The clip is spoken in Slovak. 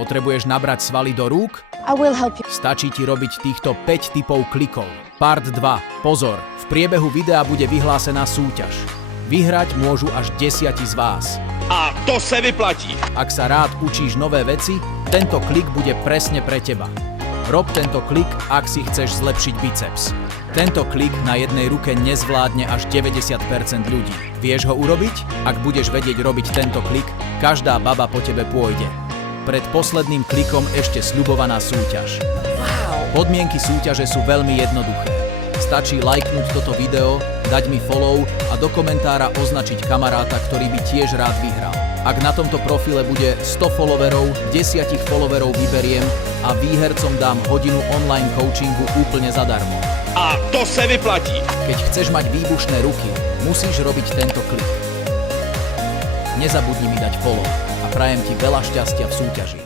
Potrebuješ nabrať svaly do rúk? I will help you. Stačí ti robiť týchto 5 typov klikov. Part 2. Pozor, v priebehu videa bude vyhlásená súťaž. Vyhrať môžu až 10 z vás. A to se vyplatí. Ak sa rád učíš nové veci, tento klik bude presne pre teba. Rob tento klik, ak si chceš zlepšiť biceps. Tento klik na jednej ruke nezvládne až 90% ľudí. Vieš ho urobiť? Ak budeš vedieť robiť tento klik, každá baba po tebe pôjde. Pred posledným klikom ešte sľubovaná súťaž. Podmienky súťaže sú veľmi jednoduché. Stačí lajknúť toto video, dať mi follow a do komentára označiť kamaráta, ktorý by tiež rád vyhral. Ak na tomto profile bude 100 followerov, 10 followerov vyberiem a výhercom dám hodinu online coachingu úplne zadarmo. A to se vyplatí. Keď chceš mať výbušné ruky, musíš robiť tento klik. Nezabudni mi dať follow a prajem ti veľa šťastia v súťaži.